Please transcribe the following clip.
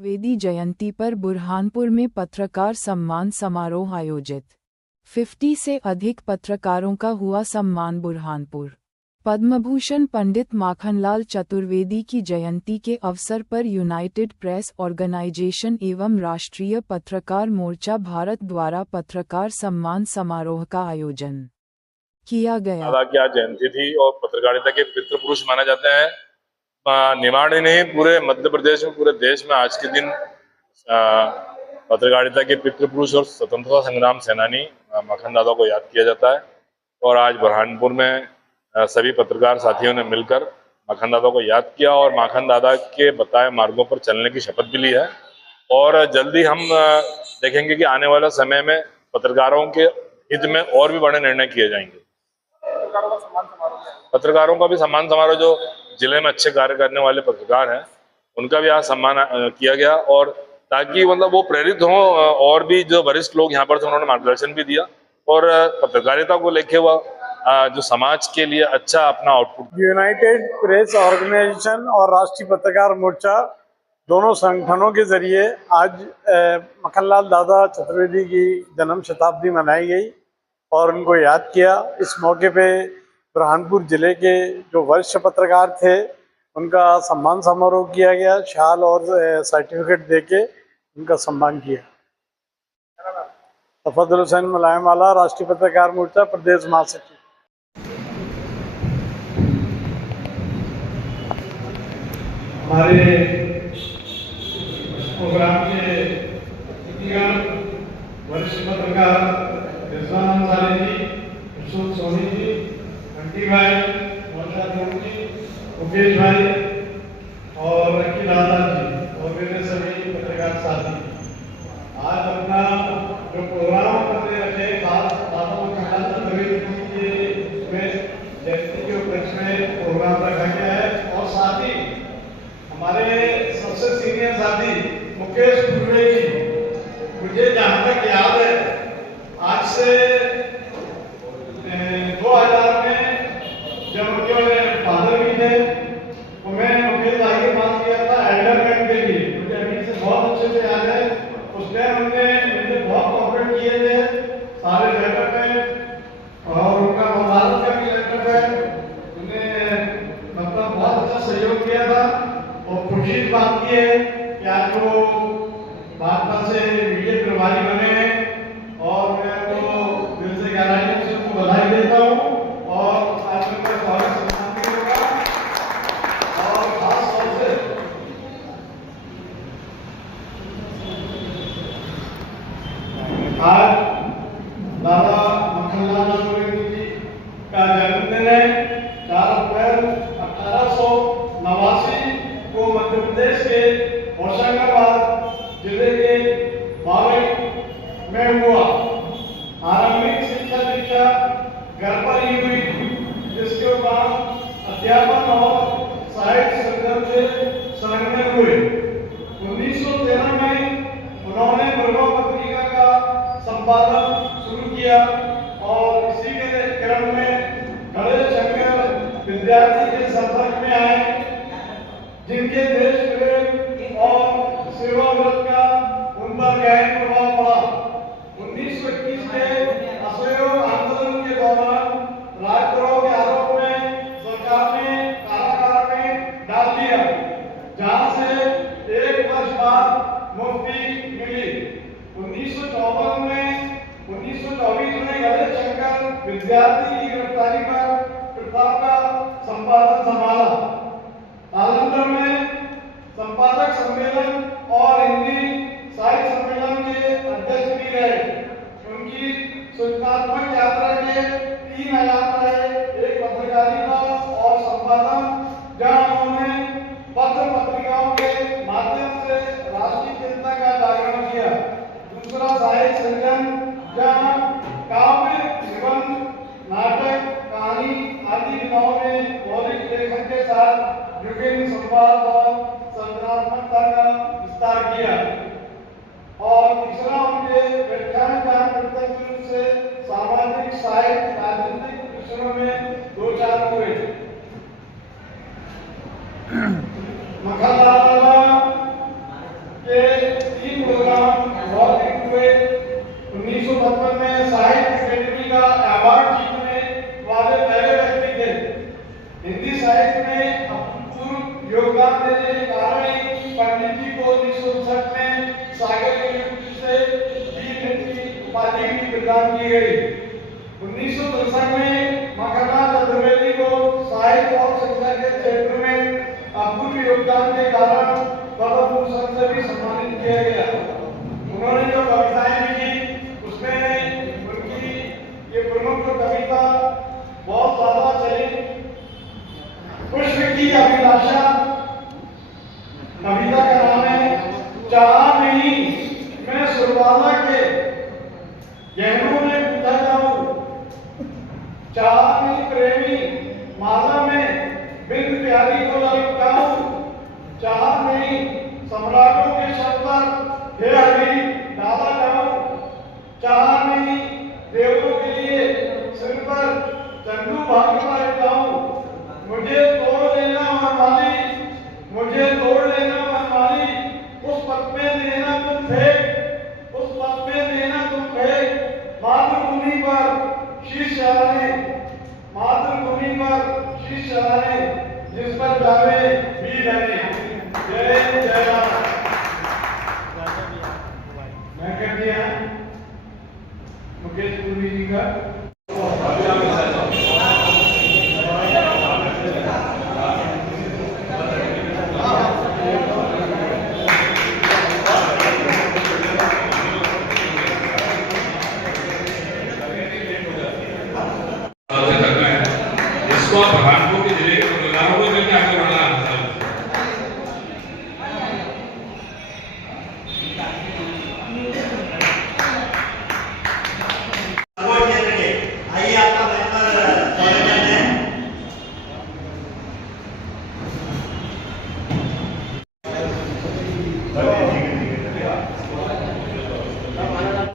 चतुर्वेदी जयंती पर बुरहानपुर में पत्रकार सम्मान समारोह आयोजित। 50 से अधिक पत्रकारों का हुआ सम्मान। बुरहानपुर पद्मभूषण पंडित माखनलाल चतुर्वेदी की जयंती के अवसर पर यूनाइटेड प्रेस ऑर्गेनाइजेशन एवं राष्ट्रीय पत्रकार मोर्चा भारत द्वारा पत्रकार सम्मान समारोह का आयोजन किया गया। दादा की आज जयंती थी और पत्रकारिता के पितृपुरुष माने जाते हैं। निमाड़ ही नहीं, पूरे मध्य प्रदेश में, पूरे देश में आज के दिन पत्रकारिता के पितृपुरुष और स्वतंत्रता संग्राम सेनानी माखन दादा को याद किया जाता है। और आज बुरहानपुर में सभी पत्रकार साथियों ने मिलकर माखन दादा को याद किया और माखन दादा के बताए मार्गों पर चलने की शपथ भी ली है। और जल्दी हम देखेंगे कि आने वाले समय में पत्रकारों के हित में और भी बड़े निर्णय किए जाएंगे। पत्रकारों का भी सम्मान समारोह, जो जिले में अच्छे कार्य करने वाले पत्रकार हैं उनका भी आज सम्मान किया गया, और ताकि मतलब वो प्रेरित हों। और भी जो वरिष्ठ लोग यहाँ पर थे उन्होंने मार्गदर्शन भी दिया और पत्रकारिता को लेके वह जो समाज के लिए अच्छा अपना आउटपुट। यूनाइटेड प्रेस ऑर्गेनाइजेशन और राष्ट्रीय पत्रकार मोर्चा दोनों संगठनों के जरिए आज मखनलाल दादा चतुर्वेदी की जन्म शताब्दी मनाई गई और उनको याद किया। इस मौके पे बुरहानपुर जिले के जो वरिष्ठ पत्रकार थे उनका सम्मान समारोह किया गया। शाल और सर्टिफिकेट देके उनका सम्मान किया। तफद्दुल हुसैन मुलायम वाला, राष्ट्रीय पत्रकार मोर्चा प्रदेश महासचिव। हमारे प्रोग्राम के अतिथिगण वरिष्ठ पत्रकार रिजवान अंसारी जी, अशोक सोनी जी, घंटी भाई, नौशाद जी, मुकेश भाई और अखिल आजाद जी और मेरे सभी पत्रकार साथी, आज अपना जो प्रोग्राम करने रखे खास दादा मखनलाल चतुर्वेदी के जयंती के उपलक्ष्य में प्रोग्राम रखा गया है। और साथ ही हमारे सबसे सीनियर साथी मुकेश कुर्रे जी, मुझे जहाँ तक याद है आज से 2000 में जब उनके फादर भी थे तो मैं मुकेश भाई के पास गया था एल्डरमैन के लिए। मुझे अभी से बहुत अच्छे से याद है। उस टाइम हमने मुझे बहुत कॉपरेट किए थे सारे लेटर पे और उनका मुबारक का भी लेटर पे उन्हें मतलब बहुत अच्छा सहयोग किया था। और खुशी इस बात की है कि आज वो भाजपा से मीडिया प्रभारी बने हैं और मैं तो दिल से गहराई से उनको बधाई देता हूँ। और आज उनका स्वागत सम्मान भी होगा। और खास तौर से आज दादा मखनलाल चतुर्वेदी जी का जन्मदिन है। 4 अप्रैल 1889 को मध्य प्रदेश के होशंगाबाद जिले के बावई में हुआ। आरंभिक शिक्षा दीक्षा घर पर ही हुई, जिसके बाद अध्यापन और साहित्य संदर्भ से संलग्न हुए। 1913 में उन्होंने प्रभव पत्रिका का संपादन शुरू किया और इसी के क्रम में गणेश शंकर विद्यार्थी के संपर्क में आए, जिनके देश प्रेम और सेवा व्रत का उन पर गहन प्रभाव पड़ा। 1921 के असहयोग आंदोलन के दौरान राजद्रोह के आरोप में सरकार ने कारागार में डाल दिया, जहां से 1 वर्ष बाद मुक्ति मिली। 1924 में गणेश शंकर विद्यार्थी की गिरफ्तारी पर प्रताप का संपादन संभाला। कालांतर में संपादक सम्मेलन और हिंदी साहित्य सम्मेलन के अध्यक्ष भी रहे। उनकी सूचनात्मक यात्रा के 3 आयाम रहे। एक पत्रकारिता और संपादन, जहां उन्होंने पत्र पत्रिकाओं के माध्यम से राष्ट्रीय चिंता का जागरण किया। दूसरा साहित्य सृजन, जहां काव्य, निबंध, नाटक, कहानी आदि विधाओं में मौलिक लेखन के साथ विभिन्न संवाद और संरचनात्मकता का विस्तार किया। और तीसरा उनके व्याख्यान का प्रत्यक्ष रूप से सामाजिक, साहित्य, राजनीतिक विषयों में 2-4 हुए। मखनलाल के में अभूतपूर्व योगदान देने के कारण ही पंडित जी को 1959 में सागर यूनिवर्सिटी से डीन की उपाधि भी प्रदान की गई। 1963 में मखनलाल चतुर्वेदी को साहित्य और शिक्षा के क्षेत्र में अभूतपूर्व योगदान के कारण पद्म भूषण से भी सम्मानित किया गया। उन्होंने जो कविताएं लिखी उसमें उनकी ये प्रमुख कविता बहुत ज्यादा चली। पुष्प की अभिलाषा कविता का नाम है। चाह नहीं मैं सुरवाला के गहनों में पूछा जाऊं, चाह नहीं प्रेमी माला में बिंद प्यारी को ललकाऊं, चाह नहीं सम्राटों के शब्द पर हे हरि डाला जाऊं, चाह नहीं देवों के लिए सिर पर चंदू भाग्य जाऊं, मुझे तोड़ लेना वनमाली, मुझे तोड़ लेना वनमाली, उस पथ में देना तुम फेंक, उस पथ में देना तुम फेंक, मातृभूमि पर शीश चढ़ाने, मातृभूमि पर शीश चढ़ाने, जिस पर जावे वीर रहने। जय जय राम। मैं कर दिया मुकेश पुरी जी का। इसको बुरहानपुर के जिले के पत्रकारों को लेकर आगे बढ़ना है।